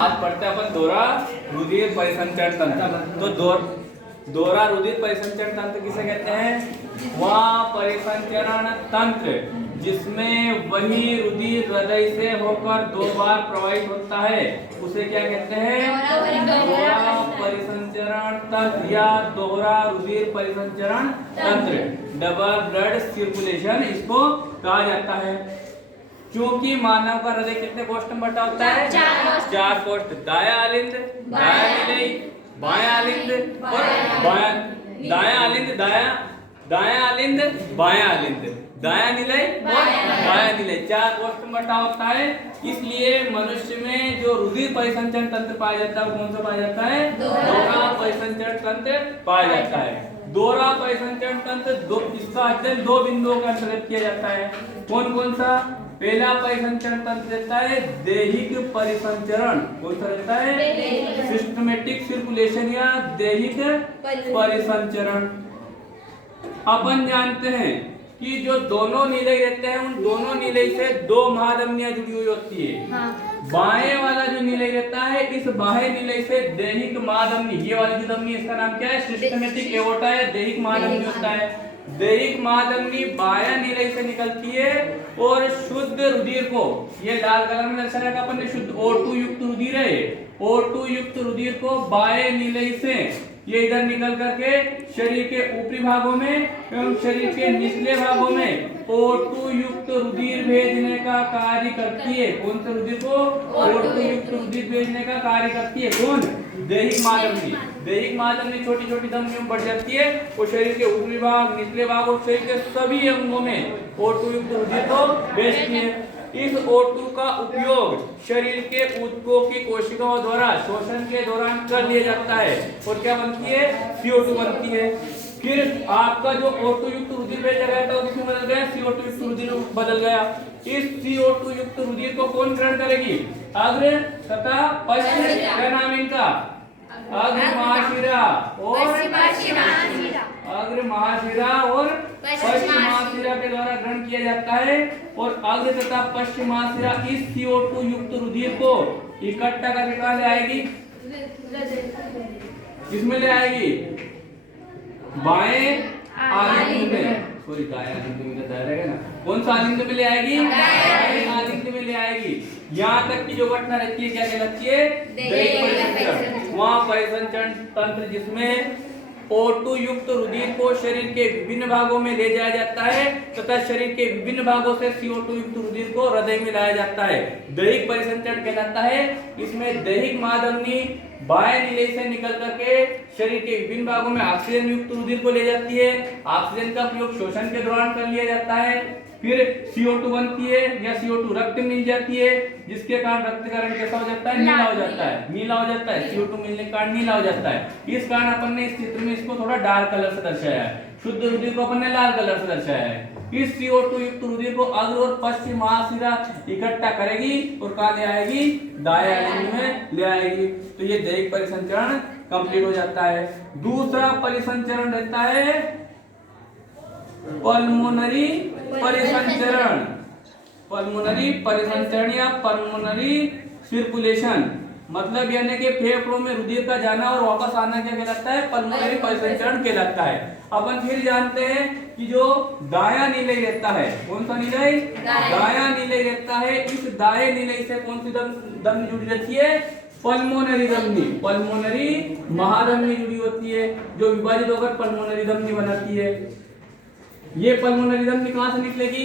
आज पढ़ते हैं अपन दोहरा रुधिर परिसंचरण तंत्र। तो दोहरा रुधिर परिसंचरण तंत्र किसे कहते हैं? वह परिसंचरण तंत्र जिसमें वही रुधिर हृदय से होकर 2 बार प्रवाहित होता है उसे क्या कहते हैं? दोहरा परिसंचरण तंत्र या दोहरा रुधिर परिसंचरण तंत्र, डबल ब्लड सर्कुलेशन इसको कहा जाता है। क्योंकि मानव का हृदय कितने कोष्ठ में बटा होता है? 4 कोष्ठ। दाया अलिंद, दाया निलय, बाया अलिंद और दाया अलिंद, दाया अलिंद, बाया अलिंद, दाया निलय और बाया निलय 4 कोष्ठ में बटा होता है। इसलिए मनुष्य में जो रुधिर परिसंचरण तंत्र पाया जाता है कौन सा पाया जाता है? दोहरा परिसंचरण तंत्र पाया जाता है। दोहरा परिसंचरण तंत्र इसका अध्ययन 2 बिंदुओं का अंतर्गत किया जाता है। कौन कौन सा? पहला परिसंचरण तंत्र रहता है दैहिक परिसंचरण। कौन सा रहता है? सिस्टमेटिक सर्कुलेशन या दैहिक परिसंचरण। अपन जानते हैं कि जो दोनों नीलय रहते हैं उन दोनों नीलय से 2 महाधमनियां जुड़ी हुई होती है। बाएं वाला जो नीलय रहता है इस बाह्य नीलय से दैहिक महाधमनी, ये वाली जो धमनी इसका नाम क्या है? सिस्टमेटिक एओर्टा या दैहिक महाधमनी होता है। दैहिक महाधमनी बाया नीलय से निकलती है और शुद्ध रुधिर को, ये लाल कलर में दर्शाया था अपन ने, शुद्ध O2 युक्त रुधिर है। O2 युक्त रुधिर को बाएं नीलय से ये इधर निकल करके शरीर के ऊपरी भागों में एवं शरीर के निचले भागों में O2 युक्त रुधिर भेजने का कार्य करती है। कौन से रुधिर को? O2 युक्त रुधिर भेजने का कार्य करती है। कौन? दैहिक महाधमनी। दैहिक महाधमनी छोटी छोटी धमनियों में बढ़ जाती है और शरीर के ऊपरी भाग, निचले भाग और शरीर के सभी अंगों में O2 युक्त रुधिर को भेजती है। इस O2 का उपयोग शरीर के ऊतकों की कोशिकाओं द्वारा शोषण के दौरान कर लिया जाता है और क्या बनती है? CO2 बनती है। फिर आपका जो O2 युक्त रुधिर भेजा गया था उसमें बदल गया CO2 युक्त रुधिर बदल गया। इस CO2 युक्त रुधिर को कौन ग्रहण करेगी? अग्र तथा पश्चिम, क्या नाम है इनका? अग्र महाशिरा और अग्र महाशिरा और पश्चिम महाशिरा के द्वारा ग्रहण किया जाता है और अग्र तथा पश्चिम महाशिरा इस CO2 युक्त रुधिर को इकट्ठा करके कहाँ ले आएगी? किसमें ले आएगी? बाएं आलिंद में, सॉरी दाएं आलिंद में दाया रहेगा ना। कौन सा आलिंद में ले आएगी? बाएं आलिंद में ले आएगी। यहाँ तक की जो घटना रहती है क्या कहलाती है? दैहिक परिसंचरण। वहाँ परिसंचरण तंत्र जिसमें O2 युक्त रुधिर को शरीर के विभिन्न भागों में ले जाया जाता है तथा शरीर के विभिन्न भागों से CO2 युक्त रुधिर को हृदय में लाया जाता है, दैहिक परिसंचरण कहलाता है। इसमें दैहिक महाधमनी बाएं नीलय से निकल करके शरीर के विभिन्न भागों में ऑक्सीजन युक्त रुधिर को ले जाती है। ऑक्सीजन का प्रयोग शोषण के दौरान कर लिया जाता है। फिर CO2 बनती है या CO2 रक्त मिल जाती है जिसके कारण रक्त का रंग कैसा हो जाता है? नीला हो जाता है। नीला हो जाता है, CO2 मिलने के कारण नीला हो जाता है। इस कारण अपन ने इस चित्र में इसको थोड़ा डार्क कलर से दर्शाया है। शुद्ध रुधिर को अपन ने लाल कलर से दर्शाया है। इस CO2 युक्त रुधिर को अग्र और पश्चिम महाशिरा इकट्ठा करेगी और कहाँ ले आएगी? दाया आलिंद में ले आएगी। तो ये दैहिक परिसंचरण कंप्लीट हो जाता है। दूसरा परिसंचरण रहता है पल्मोनरी परिसंचरण। पल्मोनरी परिसंचरण या पल्मोनरी सर्कुलेशन मतलब यानी कि फेफड़ों में रुधिर का जाना और वापस आना क्या कहलाता है? पल्मोनरी परिसंचरण कहलाता है। अपन फिर जानते हैं कि जो दाया नीलय रहता है, कौन सा नीलय? दाया नीलय रहता है। इस दाएं नीलय से कौन सी धमनी जुड़ी रहती है? पल्मोनरी धमनी, पल्मोनरी महाधमनी जुड़ी होती है जो विभाजित होकर पल्मोनरी धमनी बनाती है। ये पल्मोनरी धमनी कहाँ से निकलेगी?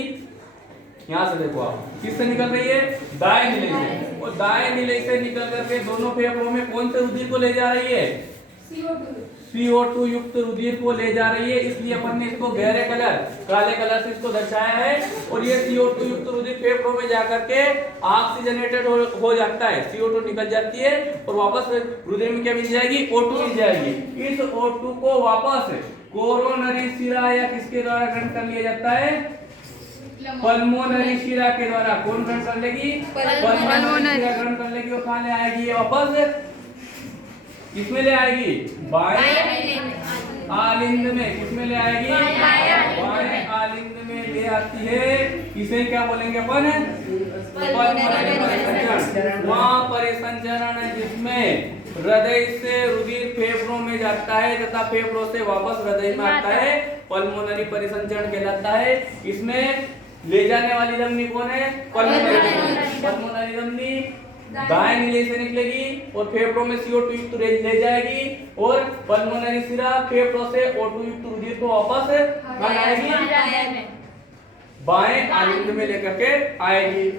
यहाँ से देखो आप, किससे निकल रही है? दाएं नीलय से। और दाएं नीलय से निकल करके दोनों फेफड़ों में कौन से रुधिर को ले जा रही है? CO2 युक्त रुधिर को ले जा रही है। इसलिए अपन ने इसको गहरे कलर, काले कलर से इसको दर्शाया है। और ये CO2 युक्त रुधिर फेफड़ों में जाकर के ऑक्सीजनेटेड हो जाता है, CO2 निकल जाती है और वापस रुधिर में क्या मिल जाएगी? O2 मिल जाएगी। इस O2 को वापस कोरोनरी शिरा या किसके द्वारा ग्रहण कर लिया जाता है? पल्मोनरी शिरा के द्वारा। कौन ग्रहण कर लेगी? पल्मोनरी शिरा ग्रहण कर लेगी और कहाँ ले आएगी? ये वापस किसमें ले आएगी? बाएं आलिंद में। किसमें ले आएगी? बाएं आलिंद में ले आती है। इसे क्या बोलेंगे अपन? पल्मोनरी परिसंचरण। वहाँ परिसंचरण जिसमें हृदय से रुधिर फेफड़ों में जाता है तथा फेफड़ों से वापस हृदय में आता है पल्मोनरी परिसंचरण कहलाता है। इसमें ले जाने वाली धमनी कौन है? पल्मोनरी धमनी दाएं नीले से निकलेगी और फेफड़ों में CO2 युक्त ले जाएगी और पल्मोनरी सिरा फेफड़ों से O2 युक्त रुधिर को वापस लाएगी, बाएं आलिंग में लेकर के आएगी।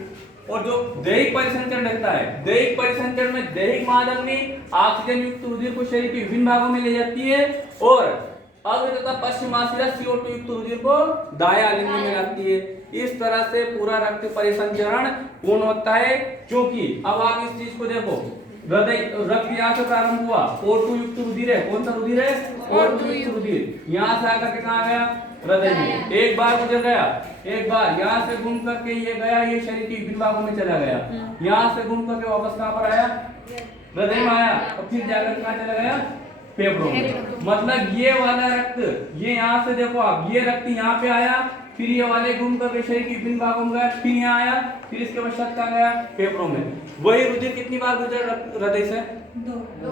और जो दैहिक परिसंचरण रहता है, दैहिक परिसंचरण में दैहिक महाधमनी ऑक्सीजन युक्त रुधिर को शरीर के विभिन्न भागों में ले जाती है और अग्र तथा पश्चिमाशिरा CO2 युक्त रुधिर को दाएं आलिंग में लाती है। इस तरह से पूरा रक्त परिसंचरण पूर्ण होता है। क्योंकि अब आप इस चीज को देखो, हृदय रक्त यहाँ से प्रारंभ हुआ, O2 युक्त रुधिर है। कौन सा रुधिर है? O2 युक्त रुधिर। यहाँ से आकर के कहाँ गया? हृदय में। एक बार गुजर गया, एक बार यहाँ से घूम करके ये गया, ये शरीर के विभिन्न भागों में चला गया। यहाँ से घूम करके वापस कहाँ पर आया? हृदय में आया और फिर जाकर कहाँ चला गया? फेफड़ों में। मतलब ये वाला रक्त, ये यहाँ से देखो आप, ये रक्त यहाँ पे आया, फिर ये वाले घूम करके शरीर के विभिन्न भागों में गया, फिर यहाँ आया, फिर इसके पश्चात कहाँ गया? फेफड़ों में। वही रुधिर कितनी बार गुजर हृदय से?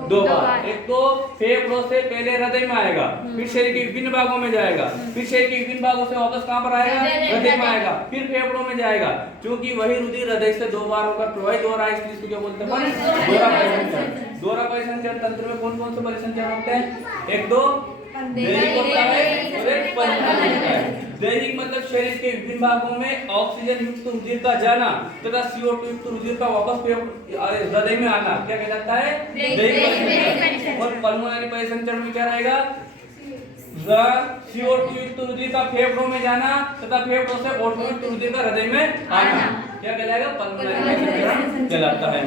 दो बार। एक तो फेफड़ों से पहले हृदय में आएगा, फिर शरीर के विभिन्न भागों में जाएगा, फिर शरीर के विभिन्न भागों से वापस कहाँ पर आएगा? हृदय में आएगा, फिर फेफड़ों में जाएगा। क्योंकि वही रुधिर हृदय से 2 बार होकर प्रवाहित हो रहा है, इसलिए इसको क्या बोलते हैं? दोहरा परिसंचरण। दोहरा परिसंचरण तंत्र में कौन कौन से परिसंचरण होते हैं? एक दो दैहिक होता है और एक पल्मोनरी होता है। दैहिक मतलब शरीर के विभिन्न भागों में ऑक्सीजन युक्त रुधिर का जाना तथा CO2 युक्त रुधिर का वापस हृदय में आना क्या कहलाता है? दैहिक परिसंचरण। और पल्मोनरी परिसंचरण में क्या रहेगा? CO2 युक्त रुधिर का फेफड़ों में जाना तथा फेफड़ों से O2 युक्त रुधिर का हृदय में आना क्या कहलाएगा? पल्मोनरी परिसंचरण कहलाता है।